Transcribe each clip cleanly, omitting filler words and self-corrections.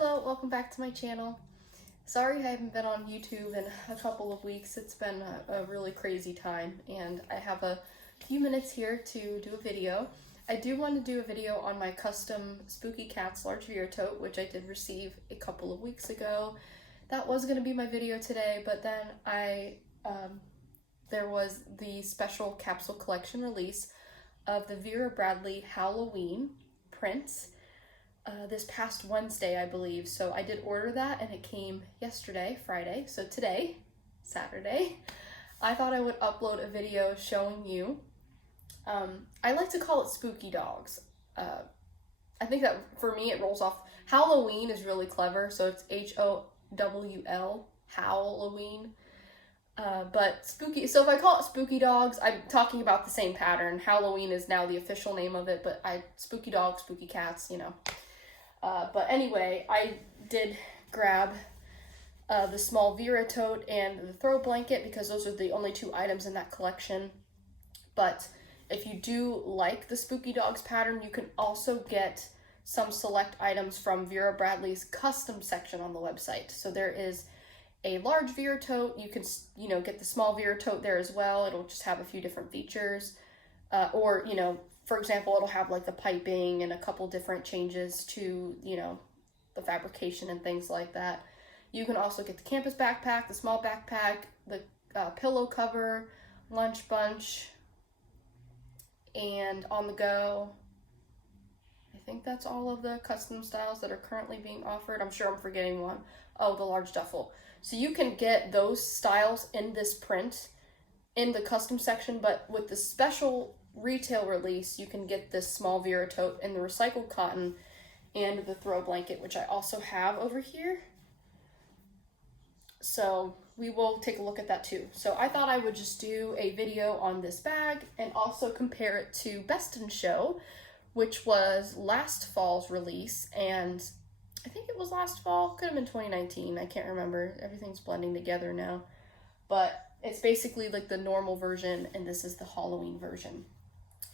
Hello, welcome back to my channel. Sorry I haven't been on YouTube in a couple of weeks. It's been a really crazy time and I have a few minutes here to do a video. I do want to do a video on my custom Spooky Cats large Vera Tote, which I did receive a couple of weeks ago. That was going to be my video today, but then there was the special capsule collection release of the Vera Bradley Howl-o-ween prints this past Wednesday, I believe. So I did order that and it came yesterday, Friday. So today, Saturday, I thought I would upload a video showing you. I like to call it spooky dogs. I think that for me it rolls off. Howl-o-ween is really clever, so it's H-O-W-L, Howl-o-ween. But spooky, so if I call it spooky dogs, I'm talking about the same pattern. Howl-o-ween is now the official name of it, but spooky dogs, spooky cats, you know. But anyway, I did grab the small Vera Tote and the throw blanket because those are the only two items in that collection. But if you do like the spooky dogs pattern, you can also get some select items from Vera Bradley's custom section on the website. So there is a large Vera Tote. You can, get the small Vera Tote there as well. It'll just have a few different features. Or, for example, it'll have like the piping and a couple different changes to, the fabrication and things like that. You can also get the campus backpack, the small backpack, the pillow cover, lunch bunch, and on the go. I think that's all of the custom styles that are currently being offered. I'm sure I'm forgetting one. Oh, the large duffel. So you can get those styles in this print in the custom section, but with the special retail release, you can get this small Vera Tote in the recycled cotton and the throw blanket, which I also have over here. So we will take a look at that too. So I thought I would just do a video on this bag and also compare it to Best in Show, which was last fall's release, and I think it was last fall, could have been 2019, I can't remember, everything's blending together now, but it's basically like the normal version and this is the Halloween version.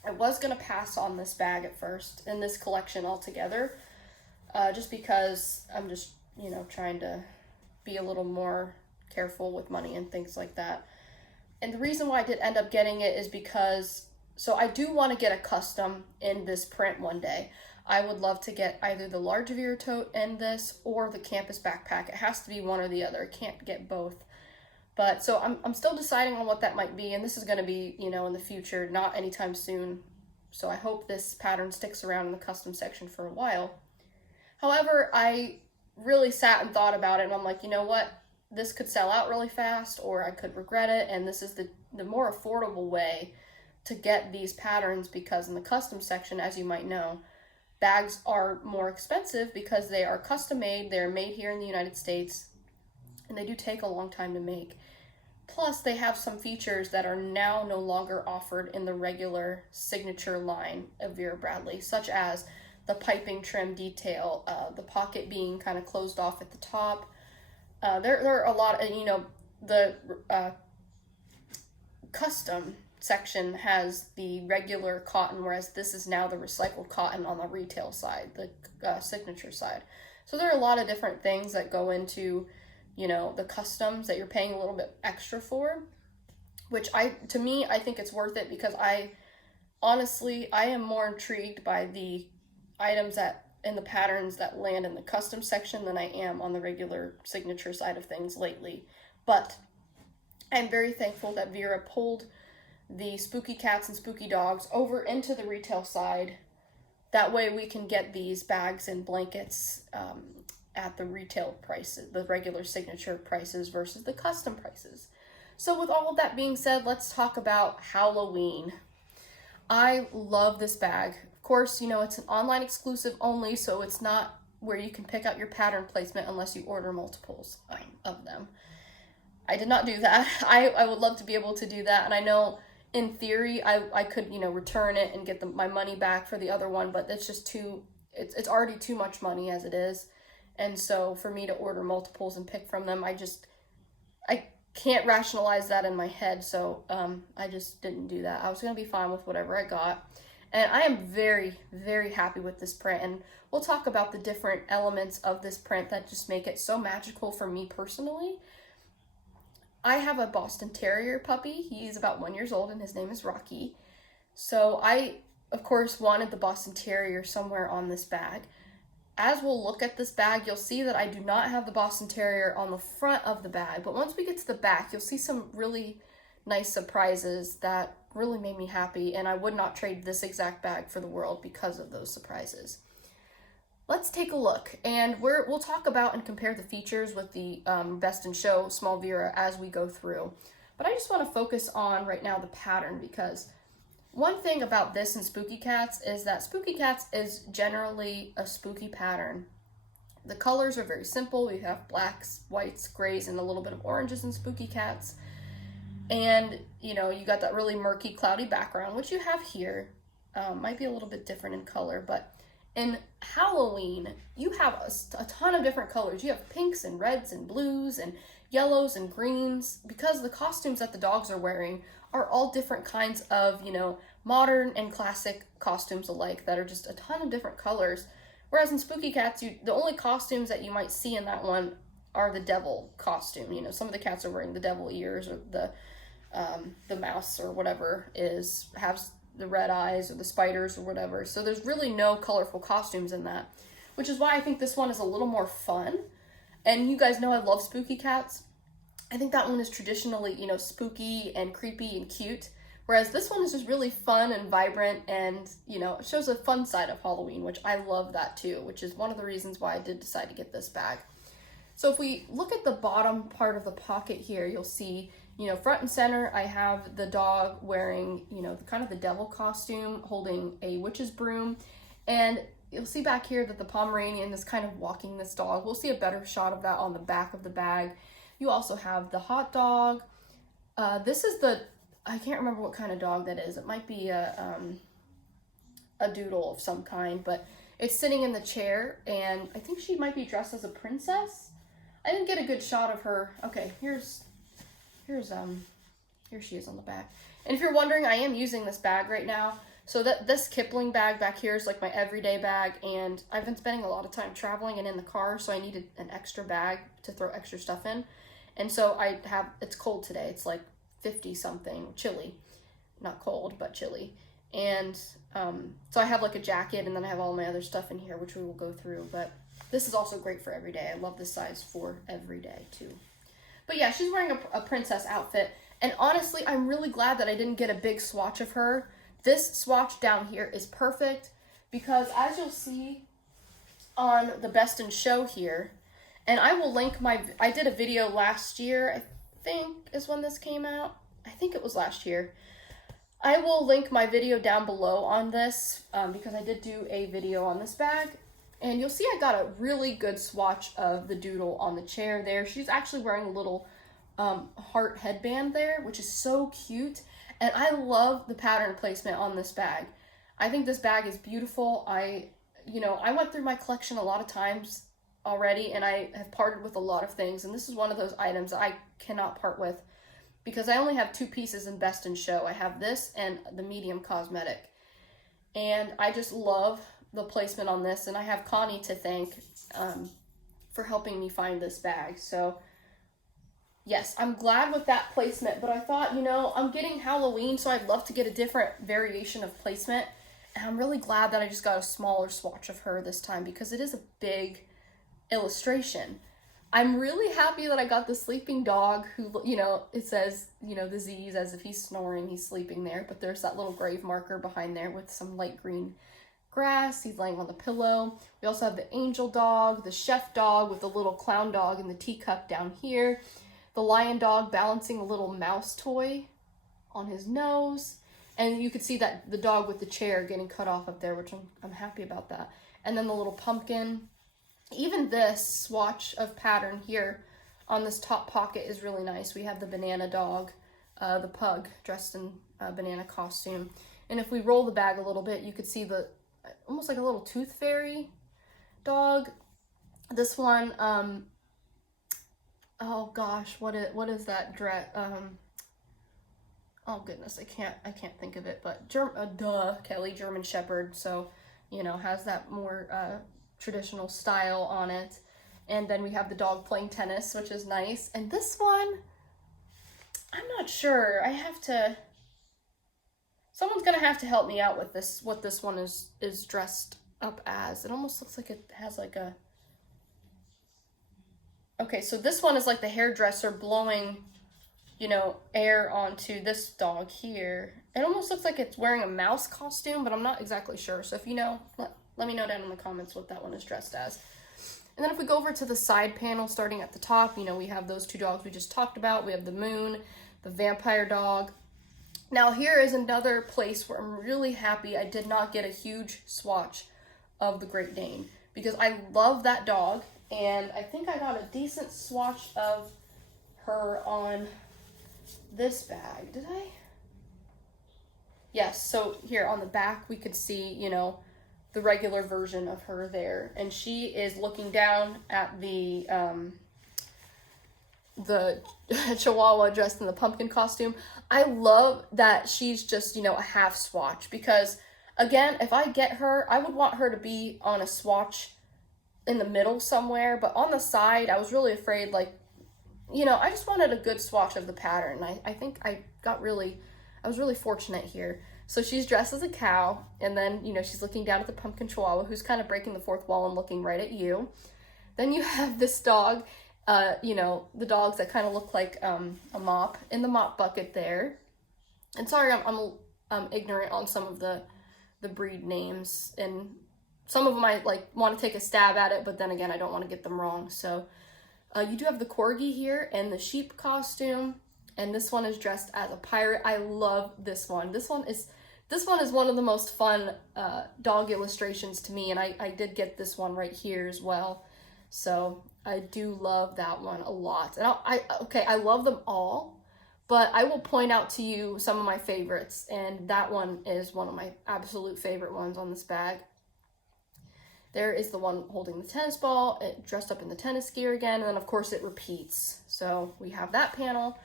I was going to pass on this bag at first in this collection altogether, just because I'm just, trying to be a little more careful with money and things like that. And the reason why I did end up getting it is because, so I do want to get a custom in this print one day. I would love to get either the large Vera Tote in this or the campus backpack. It has to be one or the other. I can't get both. But so I'm still deciding on what that might be, and this is going to be, in the future, not anytime soon. So I hope this pattern sticks around in the custom section for a while. However, I really sat and thought about it, and I'm like, you know what? This could sell out really fast, or I could regret it, and this is the more affordable way to get these patterns, because in the custom section, as you might know, bags are more expensive because they are custom made, they're made here in the United States, and they do take a long time to make. Plus, they have some features that are now no longer offered in the regular signature line of Vera Bradley, such as the piping trim detail, the pocket being kind of closed off at the top. There are a lot of, the custom section has the regular cotton, whereas this is now the recycled cotton on the retail side, the signature side. So there are a lot of different things that go into the customs that you're paying a little bit extra for, which to me, I think it's worth it because I am more intrigued by the items in the patterns that land in the custom section than I am on the regular signature side of things lately. But I'm very thankful that Vera pulled the spooky cats and spooky dogs over into the retail side. That way we can get these bags and blankets at the retail prices, the regular signature prices versus the custom prices. So with all of that being said, let's talk about Howl-o-ween. I love this bag. Of course, it's an online exclusive only, so it's not where you can pick out your pattern placement unless you order multiples of them. I did not do that. I would love to be able to do that, and I know in theory I could, return it and get my money back for the other one, but it's just it's already too much money as it is. And so for me to order multiples and pick from them, I can't rationalize that in my head. So I just didn't do that. I was going to be fine with whatever I got. And I am very, very happy with this print. And we'll talk about the different elements of this print that just make it so magical for me personally. I have a Boston Terrier puppy. He's about 1 year old and his name is Rocky. So I, of course, wanted the Boston Terrier somewhere on this bag. As we'll look at this bag, you'll see that I do not have the Boston Terrier on the front of the bag, but once we get to the back, you'll see some really nice surprises that really made me happy, and I would not trade this exact bag for the world because of those surprises. Let's take a look, and we'll talk about and compare the features with the Best in Show Small Vera as we go through. But I just want to focus on right now the pattern, because one thing about this and Spooky Cats is that Spooky Cats is generally a spooky pattern. The colors are very simple. We have blacks, whites, grays, and a little bit of oranges in Spooky Cats. And, you know, you got that really murky, cloudy background, which you have here. Might be a little bit different in color, but in Howl-o-ween, you have a ton of different colors. You have pinks and reds and blues and yellows and greens, because the costumes that the dogs are wearing are all different kinds of, you know, modern and classic costumes alike that are just a ton of different colors. Whereas in Spooky Cats, the only costumes that you might see in that one are the devil costume. You know, some of the cats are wearing the devil ears, or the mouse or whatever has the red eyes, or the spiders or whatever. So there's really no colorful costumes in that, which is why I think this one is a little more fun. And you guys know I love Spooky Cats. I think that one is traditionally, you know, spooky and creepy and cute, whereas this one is just really fun and vibrant, and, you know, it shows a fun side of Halloween, which I love that too, which is one of the reasons why I did decide to get this bag. So if we look at the bottom part of the pocket here, you'll see, you know, front and center, I have the dog wearing, you know, kind of the devil costume, holding a witch's broom, and you'll see back here that the Pomeranian is kind of walking this dog. We'll see a better shot of that on the back of the bag. You also have the hot dog. This is I can't remember what kind of dog that is. It might be a doodle of some kind, but it's sitting in the chair, and I think she might be dressed as a princess. I didn't get a good shot of her. Okay, here she is on the back. And if you're wondering, I am using this bag right now. So this Kipling bag back here is like my everyday bag, and I've been spending a lot of time traveling and in the car, so I needed an extra bag to throw extra stuff in. And so it's cold today. It's like 50 something, chilly, not cold, but chilly. And so I have like a jacket, and then I have all my other stuff in here, which we will go through. But this is also great for every day. I love this size for every day too. But yeah, she's wearing a princess outfit. And honestly, I'm really glad that I didn't get a big swatch of her. This swatch down here is perfect, because as you'll see on the Best in Show here, and I will link I did a video last year, I think is when this came out. I think it was last year. I will link my video down below on this, because I did do a video on this bag. And you'll see I got a really good swatch of the doodle on the chair there. She's actually wearing a little heart headband there, which is so cute. And I love the pattern placement on this bag. I think this bag is beautiful. I went through my collection a lot of times already, and I have parted with a lot of things. And this is one of those items that I cannot part with, because I only have two pieces in Best in Show. I have this and the medium cosmetic. And I just love the placement on this, and I have Connie to thank for helping me find this bag. So yes, I'm glad with that placement, but I thought, you know, I'm getting Howl-o-ween, so I'd love to get a different variation of placement, and I'm really glad that I just got a smaller swatch of her this time, because it is a big illustration. I'm really happy that I got the sleeping dog who, you know, it says, you know, the Z's, as if he's snoring, he's sleeping there, but there's that little grave marker behind there with some light green grass. He's laying on the pillow. We also have the angel dog, the chef dog with the little clown dog in the teacup down here, the lion dog balancing a little mouse toy on his nose, and you could see that the dog with the chair getting cut off up there, which I'm happy about that. And then the little pumpkin. Even this swatch of pattern here on this top pocket is really nice. We have the banana dog, the pug dressed in a banana costume. And if we roll the bag a little bit, you could see almost like a little tooth fairy dog. This one, oh gosh, what is that dress? oh goodness, I can't think of it, but Kelly, German Shepherd, so, you know, has that more traditional style on it. And then we have the dog playing tennis, which is nice. And this one, I'm not sure. Someone's gonna have to help me out with this, what this one is dressed up as. It almost looks like it has like a, okay, so this one is like the hairdresser blowing, you know, air onto this dog here. It almost looks like it's wearing a mouse costume, but I'm not exactly sure. So if you know, let me know down in the comments what that one is dressed as. And then if we go over to the side panel, starting at the top, you know, we have those two dogs we just talked about. We have the Moon, the vampire dog. Now here is another place where I'm really happy I did not get a huge swatch of the Great Dane, because I love that dog, and I think I got a decent swatch of her on this bag. Did I? Yes, so here on the back we could see, you know, the regular version of her there, and she is looking down at the Chihuahua dressed in the pumpkin costume. I love that she's just, you know, a half swatch, because again, if I get her, I would want her to be on a swatch in the middle somewhere, but on the side, I was really afraid, like, you know, I just wanted a good swatch of the pattern. I think I was really fortunate here. So she's dressed as a cow, and then, you know, she's looking down at the pumpkin Chihuahua, who's kind of breaking the fourth wall and looking right at you. Then you have this dog, you know, the dogs that kind of look like a mop in the mop bucket there. And sorry, I'm ignorant on some of the breed names, and some of them I like want to take a stab at it, but then again, I don't want to get them wrong. So you do have the corgi here and the sheep costume, and this one is dressed as a pirate. I love this one. This one is one of the most fun dog illustrations to me, and I did get this one right here as well. So I do love that one a lot. And I love them all, but I will point out to you some of my favorites, and that one is one of my absolute favorite ones on this bag. There is the one holding the tennis ball, dressed up in the tennis gear again, and then of course it repeats. So we have that panel.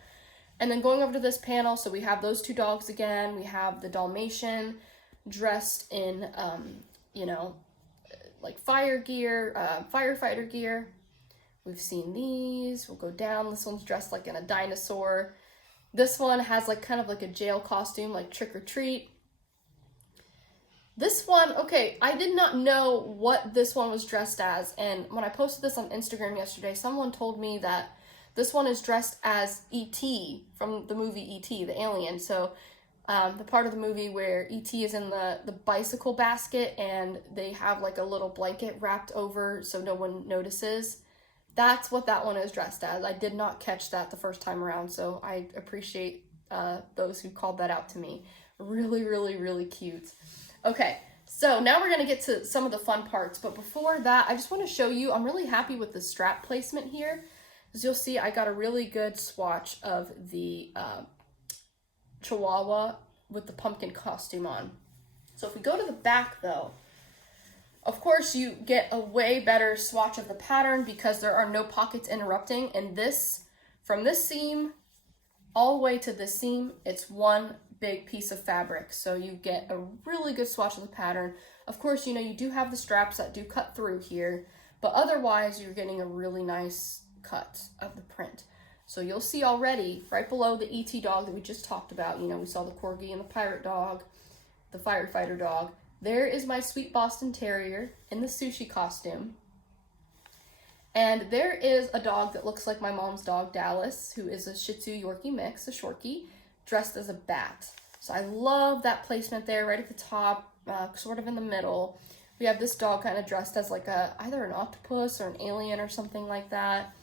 And then going over to this panel, so we have those two dogs again. We have the Dalmatian dressed in, you know, like fire gear, firefighter gear. We've seen these. We'll go down. This one's dressed like in a dinosaur. This one has like kind of like a jail costume, like trick or treat. This one, okay, I did not know what this one was dressed as. And when I posted this on Instagram yesterday, someone told me that this one is dressed as E.T. from the movie E.T., the alien. So the part of the movie where E.T. is in the bicycle basket and they have like a little blanket wrapped over so no one notices. That's what that one is dressed as. I did not catch that the first time around, so I appreciate those who called that out to me. Really, really, really cute. Okay, so now we're going to get to some of the fun parts, but before that, I just want to show you, I'm really happy with the strap placement here. As you'll see, I got a really good swatch of the Chihuahua with the pumpkin costume on. So if we go to the back though, of course you get a way better swatch of the pattern because there are no pockets interrupting, and this, from this seam all the way to this seam, it's one big piece of fabric. So you get a really good swatch of the pattern. Of course, you know, you do have the straps that do cut through here, but otherwise you're getting a really nice cut of the print. So you'll see already right below the ET dog that we just talked about, you know, we saw the corgi and the pirate dog, the firefighter dog. There is my sweet Boston Terrier in the sushi costume. And there is a dog that looks like my mom's dog, Dallas, who is a Shih Tzu Yorkie mix, a Shorkie, dressed as a bat. So I love that placement there, right at the top, sort of in the middle. We have this dog kind of dressed as like either an octopus or an alien or something like that.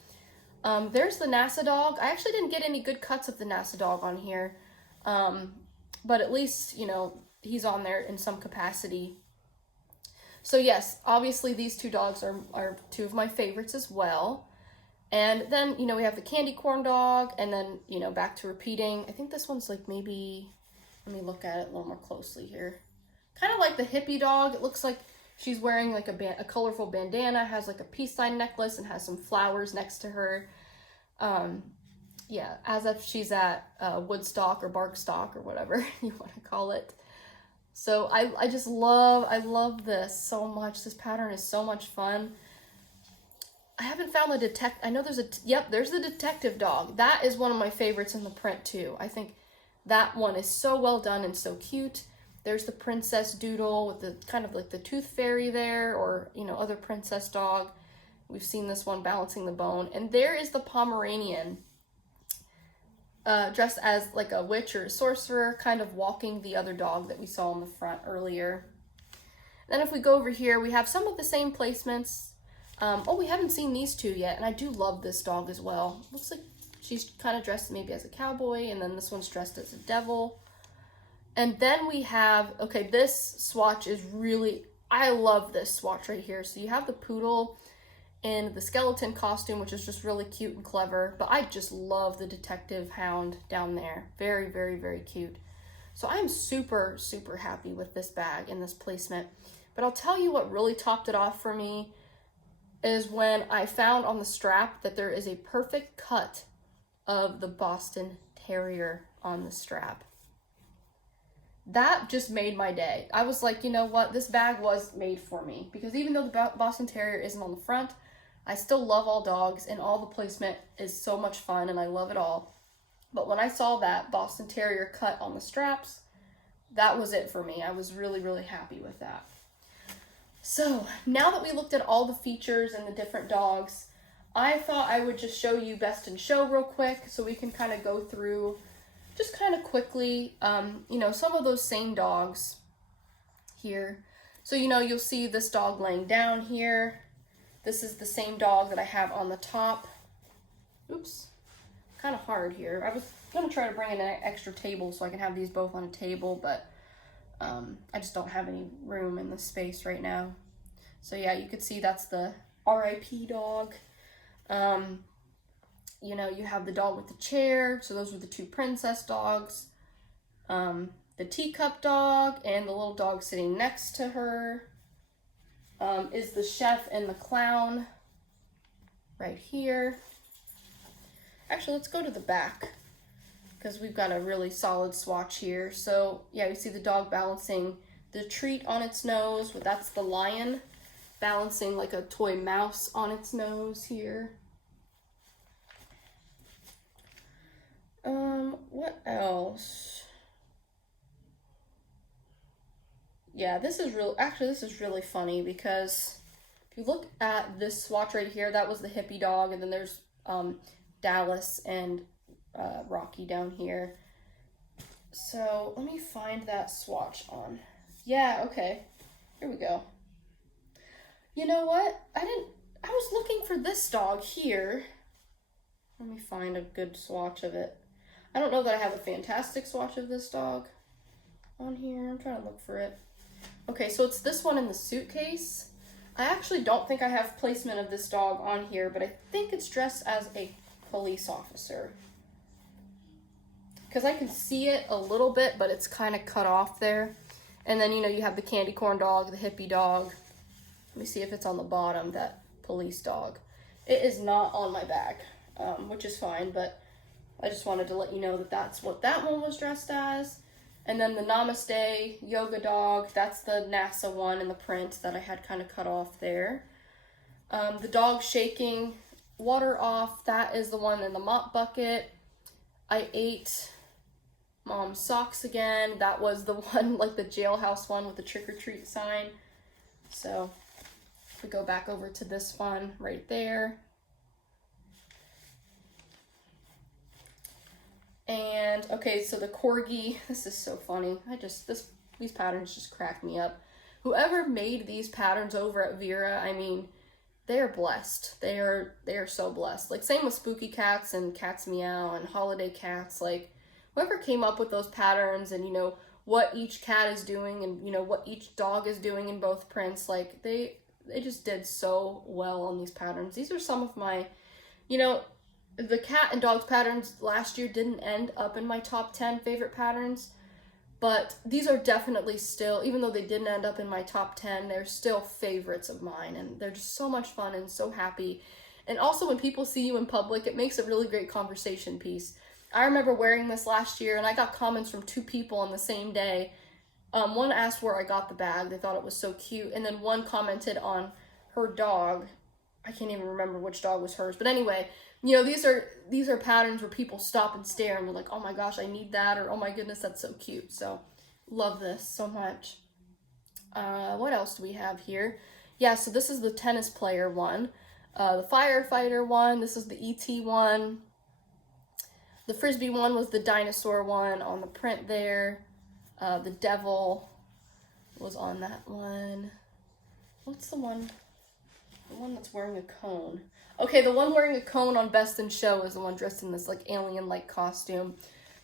There's the NASA dog. I actually didn't get any good cuts of the NASA dog on here, but at least, you know, he's on there in some capacity. So yes, obviously these two dogs are two of my favorites as well. And then, you know, we have the candy corn dog, and then, you know, back to repeating. I think this one's like maybe, let me look at it a little more closely here. Kind of like the hippie dog. It looks like she's wearing like a colorful bandana, has like a peace sign necklace, and has some flowers next to her. yeah, as if she's at Woodstock or Barkstock or whatever you want to call it. So I just love this so much. This pattern is so much fun. I haven't found the I know there's there's the detective dog. That is one of my favorites in the print too. I think that one is so well done and so cute. There's the princess doodle with the kind of like the tooth fairy there, or, you know, other princess dog. We've seen this one balancing the bone. And there is the Pomeranian, dressed as like a witch or a sorcerer, kind of walking the other dog that we saw in the front earlier. Then if we go over here, we have some of the same placements. Oh, we haven't seen these two yet, and I do love this dog as well. Looks like she's kind of dressed maybe as a cowboy, and then this one's dressed as a devil. And then we have, okay, this swatch is really, I love this swatch right here. So you have the poodle in the skeleton costume, which is just really cute and clever, but I just love the detective hound down there. Very, very, very cute. So I am super, super happy with this bag and this placement. But I'll tell you what really topped it off for me is when I found on the strap that there is a perfect cut of the Boston Terrier on the strap. That just made my day. I was like, you know what? This bag was made for me, because even though the Boston Terrier isn't on the front, I still love all dogs, and all the placement is so much fun, and I love it all. But when I saw that Boston Terrier cut on the straps, that was it for me. I was really, really happy with that. So now that we looked at all the features and the different dogs, I thought I would just show you Best in Show real quick so we can kind of go through just kind of quickly, you know, some of those same dogs here. So, you know, you'll see this dog laying down here. This is the same dog that I have on the top. Oops, kind of hard here. I was gonna try to bring in an extra table so I can have these both on a table, but I just don't have any room in the space right now. So yeah, you could see that's the RIP dog. You know, you have the dog with the chair. So those are the two princess dogs. The teacup dog and the little dog sitting next to her is the chef and the clown right here. Actually, let's go to the back because we've got a really solid swatch here. So yeah, we see the dog balancing the treat on its nose. Well, that's the lion balancing like a toy mouse on its nose here. What else? Yeah, this is really funny because if you look at this swatch right here, that was the hippie dog, and then there's Dallas and Rocky down here. So let me find that swatch on. Yeah, okay. Here we go. You know what? I was looking for this dog here. Let me find a good swatch of it. I don't know that I have a fantastic swatch of this dog on here. I'm trying to look for it. Okay, so it's this one in the suitcase. I actually don't think I have placement of this dog on here, but I think it's dressed as a police officer. Because I can see it a little bit, but it's kind of cut off there. And then, you know, you have the candy corn dog, the hippie dog. Let me see if it's on the bottom, that police dog. It is not on my bag, which is fine, but I just wanted to let you know that that's what that one was dressed as. And then the Namaste yoga dog, that's the NASA one in the print that I had kind of cut off there. The dog shaking water off, that is the one in the mop bucket. I ate Mom's socks again. That was the one, like the jailhouse one with the trick-or-treat sign. So if we go back over to this one right there. And okay, so the corgi, this is so funny. These patterns just crack me up. Whoever made these patterns over at Vera, I mean, they are blessed. They are so blessed. Like same with Spooky Cats and Cats Meow and Holiday Cats. Like whoever came up with those patterns and, you know, what each cat is doing and, you know, what each dog is doing in both prints, like they just did so well on these patterns. These are some of my, you know, the cat and dogs patterns last year didn't end up in my top 10 favorite patterns, but these are definitely still, even though they didn't end up in my top 10, they're still favorites of mine, and they're just so much fun and so happy. And also when people see you in public, it makes a really great conversation piece. I remember wearing this last year and I got comments from 2 people on the same day. One asked where I got the bag. They thought it was so cute. And then one commented on her dog. I can't even remember which dog was hers. But anyway, you know, these are patterns where people stop and stare and they're like, oh my gosh, I need that. Or, oh my goodness, that's so cute. So love this so much. What else do we have here? Yeah, so this is the tennis player one. The firefighter one. This is the ET one. The frisbee one was the dinosaur one on the print there. The devil was on that one. What's the one? The one that's wearing a cone. Okay, the one wearing a cone on Best in Show is the one dressed in this like alien-like costume.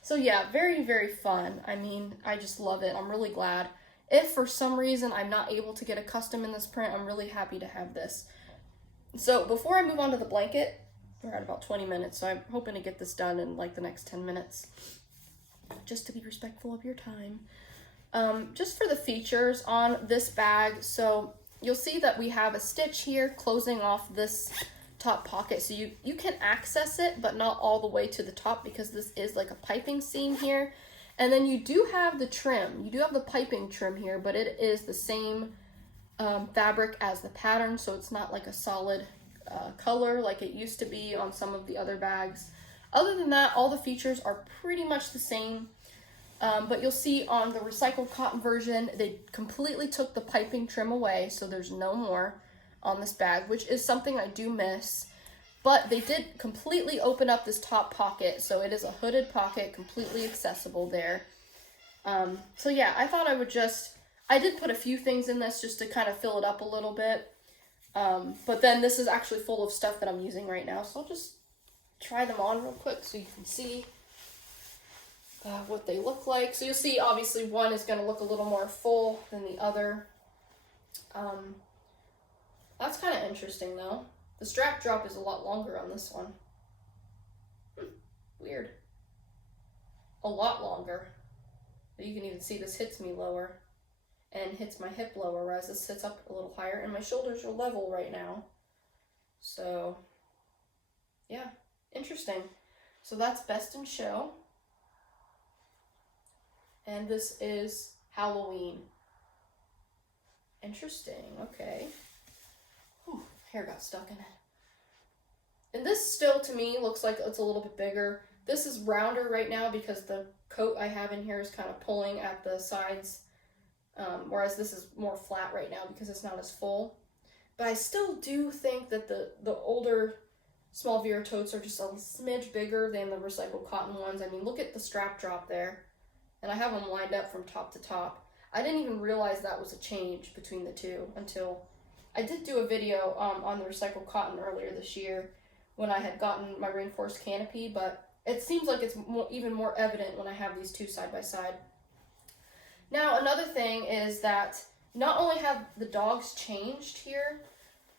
So yeah, very, very fun. I mean, I just love it. I'm really glad. If for some reason I'm not able to get a custom in this print, I'm really happy to have this. So before I move on to the blanket, we're at about 20 minutes, so I'm hoping to get this done in like the next 10 minutes. Just to be respectful of your time. Just for the features on this bag, so you'll see that we have a stitch here closing off this top pocket. So you can access it, but not all the way to the top because this is like a piping seam here. And then you do have the trim. You do have the piping trim here, but it is the same fabric as the pattern, so it's not like a solid color like it used to be on some of the other bags. Other than that, all the features are pretty much the same. But you'll see on the recycled cotton version, they completely took the piping trim away, so there's no more on this bag, which is something I do miss. But they did completely open up this top pocket, so it is a hooded pocket, completely accessible there. So yeah, I thought I did put a few things in this just to kind of fill it up a little bit. But then this is actually full of stuff that I'm using right now, so I'll just try them on real quick so you can see what they look like. So you'll see obviously one is going to look a little more full than the other. That's kind of interesting though. The strap drop is a lot longer on this one. Weird. A lot longer. But you can even see this hits me lower and hits my hip lower, whereas this sits up a little higher and my shoulders are level right now. So yeah, interesting. So that's Best in Show. And this is Howl-o-ween. Interesting, okay. Whew, hair got stuck in it. And this still, to me, looks like it's a little bit bigger. This is rounder right now because the coat I have in here is kind of pulling at the sides. Whereas this is more flat right now because it's not as full. But I still do think that the older small Vera Totes are just a smidge bigger than the recycled cotton ones. I mean, look at the strap drop there. And I have them lined up from top to top. I didn't even realize that was a change between the two until I did do a video on the recycled cotton earlier this year when I had gotten my reinforced canopy, but it seems like it's even more evident when I have these two side by side. Now, another thing is that not only have the dogs changed here,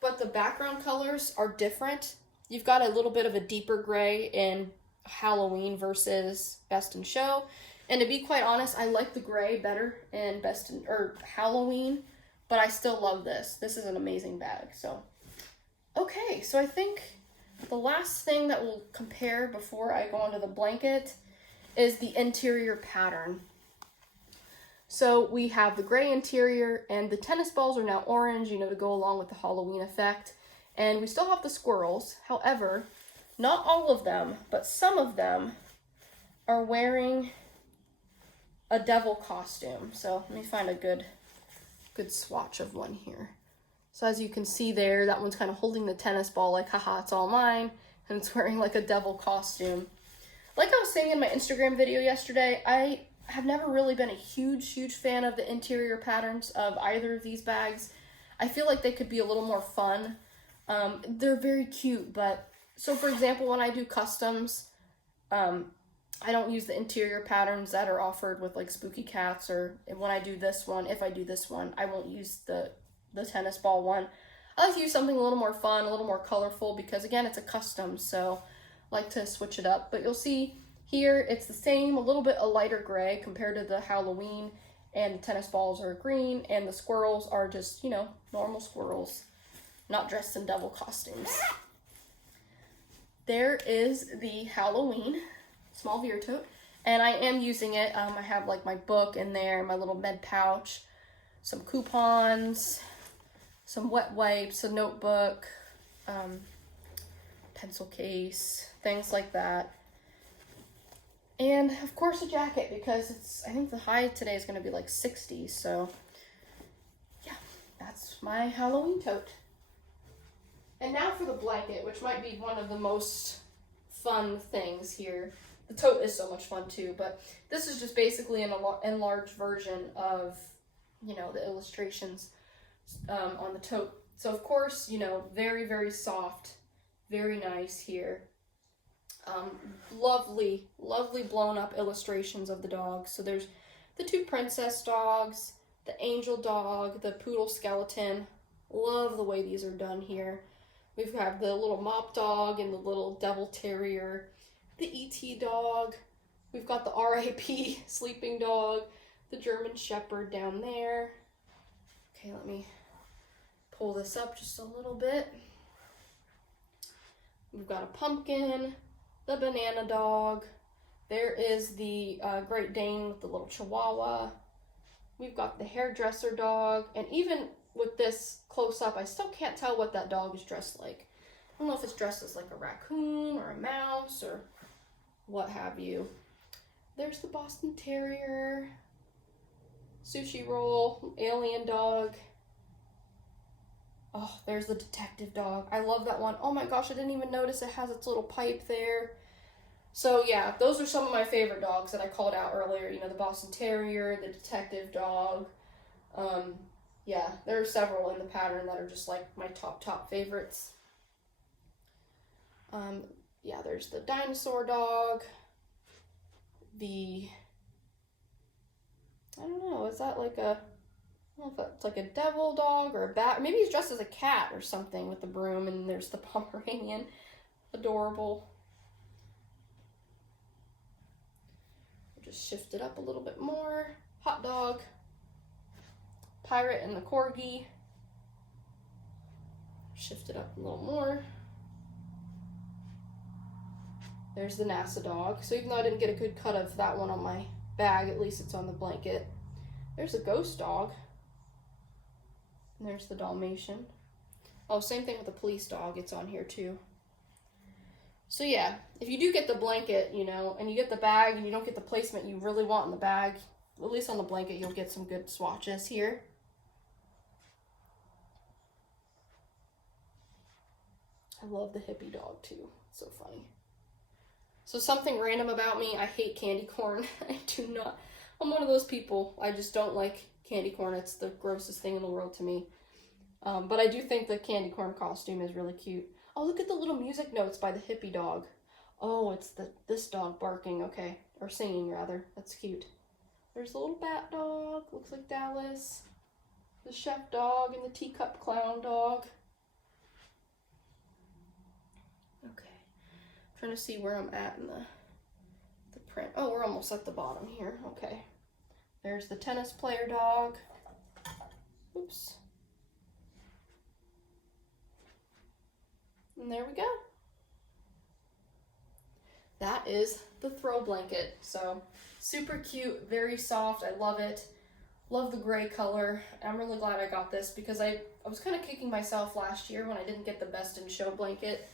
but the background colors are different. You've got a little bit of a deeper gray in Howl-o-ween versus Best in Show. And to be quite honest, I like the gray better in Howl-o-ween, but I still love this. This is an amazing bag. So, okay, so I think the last thing that we'll compare before I go onto the blanket is the interior pattern. So we have the gray interior, and the tennis balls are now orange, you know, to go along with the Howl-o-ween effect. And we still have the squirrels. However, not all of them, but some of them are wearing a devil costume. So let me find a good swatch of one here. So as you can see there, that one's kind of holding the tennis ball like, haha, it's all mine. And it's wearing like a devil costume. Like I was saying in my Instagram video yesterday, I have never really been a huge fan of the interior patterns of either of these bags. I feel like they could be a little more fun. They're very cute, but so for example, when I do customs, I don't use the interior patterns that are offered with like Spooky Cats, or when I do this one, if I do this one, I won't use the tennis ball one. I like to use something a little more fun, a little more colorful, because again, it's a custom, so I like to switch it up. But you'll see here, it's the same, a little bit a lighter gray compared to the Howl-o-ween, and the tennis balls are green, and the squirrels are just, you know, normal squirrels, not dressed in devil costumes. there is the Howl-o-ween small Vera Tote, and I am using it. I have like my book in there, my little med pouch, some coupons, some wet wipes, a notebook, pencil case, things like that. And of course a jacket, because I think the high today is going to be like 60, so yeah, that's my Howl-o-ween tote. And now for the blanket, which might be one of the most fun things here. The tote is so much fun too, but this is just basically an enlarged version of, you know, the illustrations on the tote. So of course, you know, very, very soft, very nice here. Lovely, lovely blown up illustrations of the dogs. So there's the two princess dogs, the angel dog, the poodle skeleton. Love the way these are done here. We've got the little mop dog and the little devil terrier, the ET dog. We've got the RIP sleeping dog, the German shepherd down there. Okay, let me pull this up just a little bit. We've got a pumpkin, the banana dog. There is the Great Dane with the little chihuahua. We've got the hairdresser dog, and even with this close up, I still can't tell what that dog is dressed like. I don't know if it's dressed as like a raccoon or a mouse or what have you. There's the Boston Terrier, sushi roll, alien dog. Oh, there's the detective dog. I love that one. Oh my gosh, I didn't even notice it has its little pipe there. So yeah, those are some of my favorite dogs that I called out earlier. You know, the Boston Terrier, the detective dog. Yeah, there are several in the pattern that are just like my top favorites. Yeah, there's the dinosaur dog. I don't know, is that like I don't know if that's like a devil dog or a bat. Maybe he's dressed as a cat or something with the broom, and there's the Pomeranian. Adorable. Just shift it up a little bit more. Hot dog. Pirate and the corgi. Shift it up a little more. There's the NASA dog. So even though I didn't get a good cut of that one on my bag, at least it's on the blanket. There's a ghost dog. And there's the Dalmatian. Oh, same thing with the police dog. It's on here too. So yeah, if you do get the blanket, you know, and you get the bag and you don't get the placement you really want in the bag, at least on the blanket you'll get some good swatches here. I love the hippie dog too. It's so funny. So something random about me, I hate candy corn. I'm one of those people. I just don't like candy corn. It's the grossest thing in the world to me. But I do think the candy corn costume is really cute. Oh, look at the little music notes by the hippie dog. Oh, it's this dog barking, okay. Or singing, rather. That's cute. There's the little bat dog. Looks like Dallas. The chef dog and the teacup clown dog. Okay. I'm trying to see where I'm at in the print. Oh, we're almost at the bottom here. Okay. There's the tennis player dog. Oops. And there we go. That is the throw blanket. So super cute, very soft. I love it. Love the gray color. I'm really glad I got this because I was kind of kicking myself last year when I didn't get the Best in Show blanket.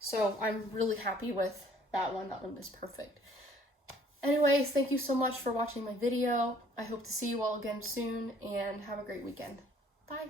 So I'm really happy with that one. That one is perfect. Anyways, thank you so much for watching my video. I hope to see you all again soon and have a great weekend. Bye.